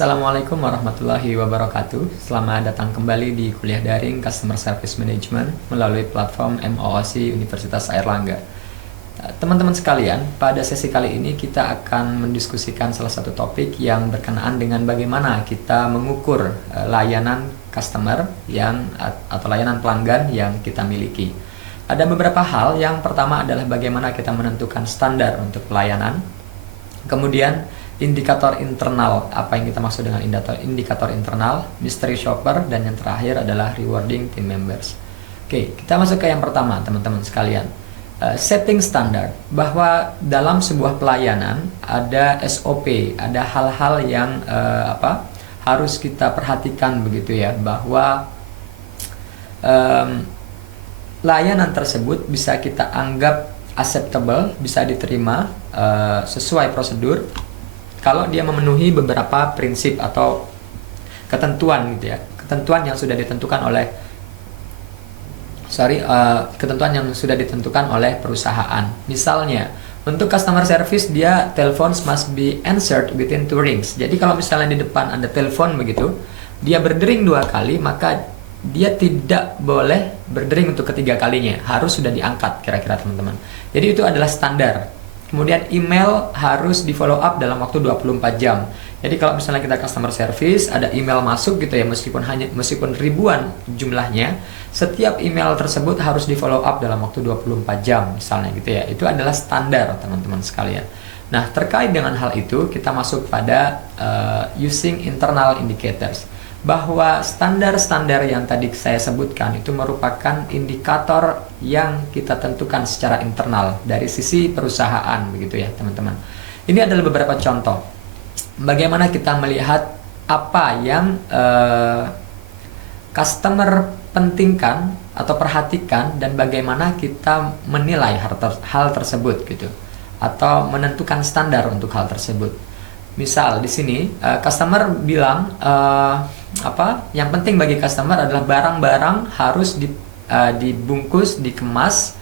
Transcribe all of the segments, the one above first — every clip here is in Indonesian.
Assalamualaikum warahmatullahi wabarakatuh. Selamat datang kembali di kuliah daring Customer Service Management melalui platform MOOC Universitas Airlangga. Teman-teman sekalian, pada sesi kali ini kita akan mendiskusikan salah satu topik yang berkenaan dengan bagaimana kita mengukur layanan customer atau layanan pelanggan yang kita miliki. Ada beberapa hal. Yang pertama adalah bagaimana kita menentukan standar untuk pelayanan. Kemudian indikator internal, apa yang kita maksud dengan indikator internal, mystery shopper, dan yang terakhir adalah rewarding team members. Oke, kita masuk ke yang pertama, teman-teman sekalian. Setting standar, bahwa dalam sebuah pelayanan ada SOP, ada hal-hal yang harus kita perhatikan begitu ya, bahwa layanan tersebut bisa kita anggap acceptable, bisa diterima sesuai prosedur kalau dia memenuhi beberapa prinsip atau ketentuan gitu ya, ketentuan yang sudah ditentukan oleh perusahaan. Misalnya untuk customer service, dia telepon must be answered within 2 rings. Jadi kalau misalnya di depan ada telepon begitu, dia berdering 2 kali, maka dia tidak boleh berdering untuk ketiga kalinya, harus sudah diangkat kira-kira teman-teman. Jadi itu adalah standar. Kemudian email harus di follow up dalam waktu 24 jam. Jadi kalau misalnya kita customer service, ada email masuk gitu ya, meskipun ribuan jumlahnya, setiap email tersebut harus di follow up dalam waktu 24 jam misalnya gitu ya. Itu adalah standar teman-teman sekalian. Nah, terkait dengan hal itu kita masuk pada using internal indicators, bahwa standar-standar yang tadi saya sebutkan itu merupakan indikator yang kita tentukan secara internal dari sisi perusahaan begitu ya teman-teman. Ini adalah beberapa contoh bagaimana kita melihat apa yang customer pentingkan atau perhatikan, dan bagaimana kita menilai hal tersebut gitu, atau menentukan standar untuk hal tersebut. Misal di sini customer bilang yang penting bagi customer adalah barang-barang harus dibungkus, dikemas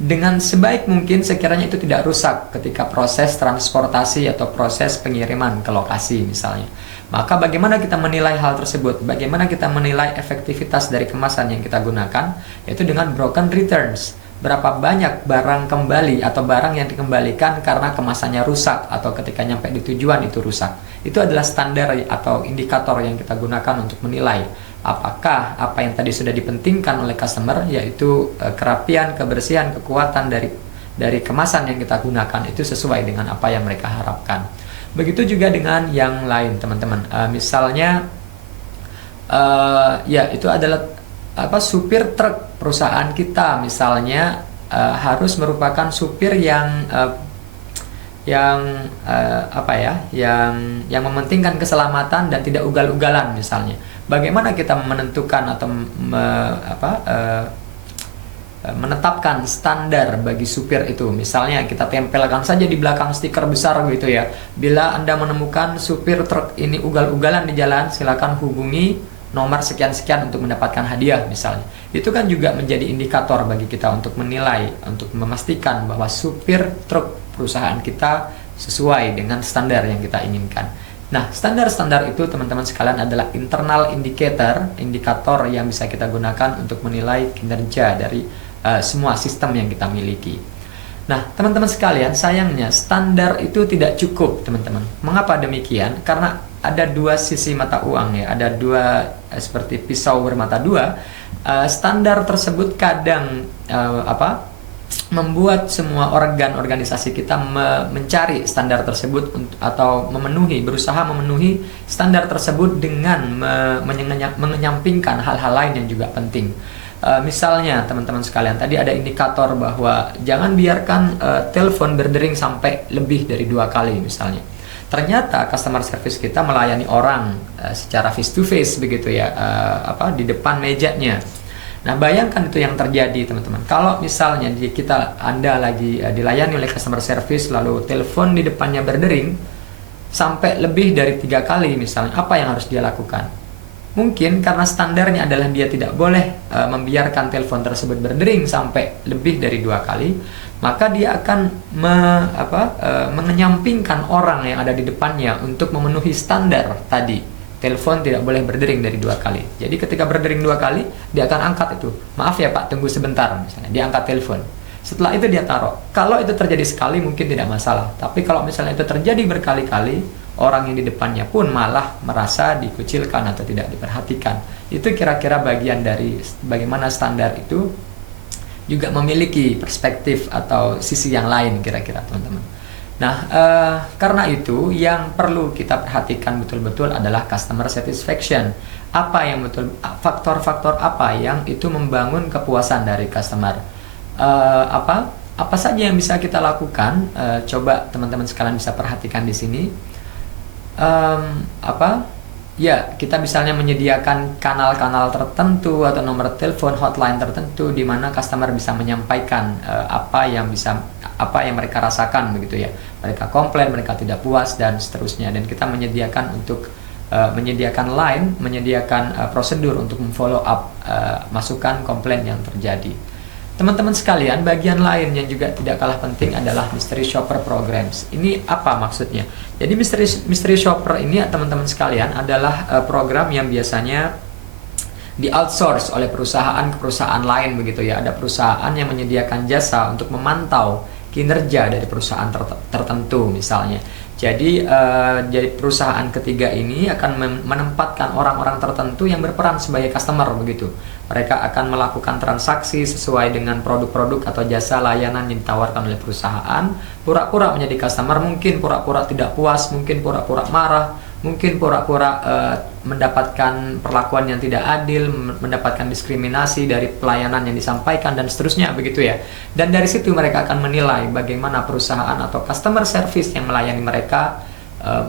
dengan sebaik mungkin sekiranya itu tidak rusak ketika proses transportasi atau proses pengiriman ke lokasi misalnya. Maka bagaimana kita menilai hal tersebut? Bagaimana kita menilai efektivitas dari kemasan yang kita gunakan? Yaitu dengan broken returns. Berapa banyak barang kembali atau barang yang dikembalikan karena kemasannya rusak atau ketika nyampe di tujuan itu rusak. Itu adalah standar atau indikator yang kita gunakan untuk menilai apakah apa yang tadi sudah dipentingkan oleh customer, yaitu kerapian, kebersihan, kekuatan dari kemasan yang kita gunakan itu sesuai dengan apa yang mereka harapkan. Begitu juga dengan yang lain teman-teman. Misalnya itu adalah supir truk perusahaan kita misalnya harus merupakan supir yang mementingkan keselamatan dan tidak ugal-ugalan misalnya. Bagaimana kita menentukan atau menetapkan standar bagi supir itu? Misalnya kita tempelkan saja di belakang stiker besar gitu ya. Bila Anda menemukan supir truk ini ugal-ugalan di jalan, silakan hubungi nomor sekian-sekian untuk mendapatkan hadiah misalnya. Itu kan juga menjadi indikator bagi kita untuk menilai, untuk memastikan bahwa supir truk perusahaan kita sesuai dengan standar yang kita inginkan. Nah, standar-standar itu teman-teman sekalian adalah internal indikator yang bisa kita gunakan untuk menilai kinerja dari semua sistem yang kita miliki. Nah, teman-teman sekalian, sayangnya standar itu tidak cukup, teman-teman. Mengapa demikian? Karena ada 2 sisi mata uang ya, ada 2 seperti pisau bermata 2. Standar tersebut kadang membuat semua organ organisasi kita mencari standar tersebut atau berusaha memenuhi standar tersebut dengan menyampingkan hal-hal lain yang juga penting. Misalnya teman-teman sekalian, tadi ada indikator bahwa jangan biarkan telepon berdering sampai lebih dari 2 kali misalnya. Ternyata customer service kita melayani orang secara face to face begitu ya, di depan mejanya. Nah, bayangkan itu yang terjadi teman-teman. Kalau misalnya Anda lagi dilayani oleh customer service, lalu telepon di depannya berdering sampai lebih dari 3 kali misalnya, apa yang harus dia lakukan? Mungkin karena standarnya adalah dia tidak boleh membiarkan telepon tersebut berdering sampai lebih dari 2 kali, maka dia akan mengenyampingkan orang yang ada di depannya untuk memenuhi standar tadi. Telepon tidak boleh berdering dari 2 kali. Jadi ketika berdering 2 kali, dia akan angkat itu. Maaf ya Pak, tunggu sebentar misalnya. Dia angkat telepon. Setelah itu dia taruh. Kalau itu terjadi sekali mungkin tidak masalah. Tapi kalau misalnya itu terjadi berkali-kali, orang yang di depannya pun malah merasa dikucilkan atau tidak diperhatikan. Itu kira-kira bagian dari bagaimana standar itu juga memiliki perspektif atau sisi yang lain kira-kira teman-teman. Nah, karena itu yang perlu kita perhatikan betul-betul adalah customer satisfaction. Apa yang faktor-faktor apa yang itu membangun kepuasan dari customer? Apa saja yang bisa kita lakukan? Coba teman-teman sekalian bisa perhatikan di sini. Ya, kita misalnya menyediakan kanal-kanal tertentu atau nomor telepon hotline tertentu di mana customer bisa menyampaikan apa yang mereka rasakan begitu ya. Mereka komplain, mereka tidak puas dan seterusnya, dan kita menyediakan menyediakan line, menyediakan prosedur untuk memfollow up masukan komplain yang terjadi. Teman-teman sekalian, bagian lain yang juga tidak kalah penting adalah mystery shopper programs. Ini apa maksudnya? Jadi mystery shopper ini teman-teman sekalian adalah program yang biasanya di outsource oleh perusahaan ke perusahaan lain begitu ya. Ada perusahaan yang menyediakan jasa untuk memantau kinerja dari perusahaan tertentu misalnya. Jadi perusahaan ketiga ini akan menempatkan orang-orang tertentu yang berperan sebagai customer begitu. Mereka akan melakukan transaksi sesuai dengan produk-produk atau jasa layanan yang ditawarkan oleh perusahaan. Pura-pura menjadi customer, mungkin pura-pura tidak puas, mungkin pura-pura marah, mungkin pura-pura mendapatkan perlakuan yang tidak adil, mendapatkan diskriminasi dari pelayanan yang disampaikan dan seterusnya begitu ya. Dan dari situ mereka akan menilai bagaimana perusahaan atau customer service yang melayani mereka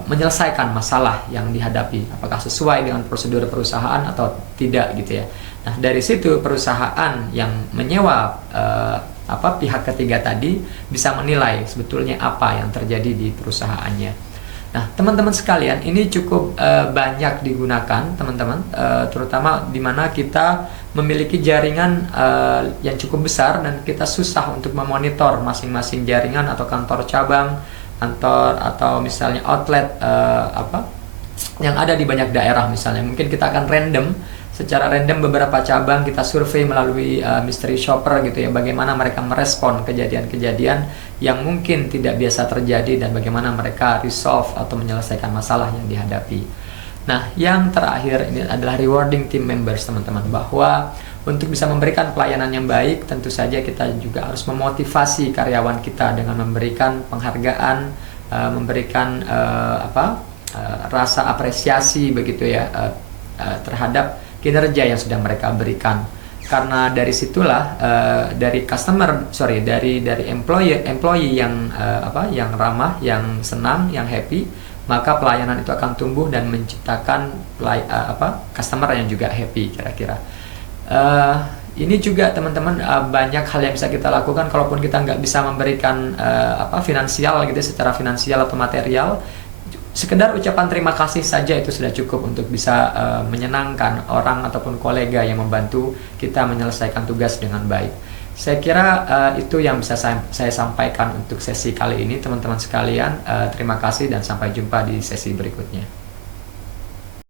menyelesaikan masalah yang dihadapi, apakah sesuai dengan prosedur perusahaan atau tidak gitu ya. Nah, dari situ perusahaan yang menyewa pihak ketiga tadi bisa menilai sebetulnya apa yang terjadi di perusahaannya. Nah, teman-teman sekalian, ini cukup banyak digunakan, teman-teman, terutama di mana kita memiliki jaringan yang cukup besar dan kita susah untuk memonitor masing-masing jaringan atau kantor cabang, kantor atau misalnya outlet yang ada di banyak daerah misalnya. Mungkin kita akan secara random beberapa cabang kita survei melalui mystery shopper gitu ya, bagaimana mereka merespon kejadian-kejadian yang mungkin tidak biasa terjadi dan bagaimana mereka resolve atau menyelesaikan masalah yang dihadapi. Nah, yang terakhir ini adalah rewarding team members, teman-teman, bahwa untuk bisa memberikan pelayanan yang baik tentu saja kita juga harus memotivasi karyawan kita dengan memberikan penghargaan, memberikan rasa apresiasi begitu ya terhadap kinerja yang sudah mereka berikan. Karena dari situlah dari employee yang ramah, yang senang, yang happy, maka pelayanan itu akan tumbuh dan menciptakan customer yang juga happy kira-kira. Ini juga teman-teman banyak hal yang bisa kita lakukan kalaupun kita nggak bisa memberikan finansial gitu, secara finansial atau material. Sekedar ucapan terima kasih saja itu sudah cukup untuk bisa menyenangkan orang ataupun kolega yang membantu kita menyelesaikan tugas dengan baik. Saya kira itu yang bisa saya sampaikan untuk sesi kali ini, teman-teman sekalian. Terima kasih dan sampai jumpa di sesi berikutnya.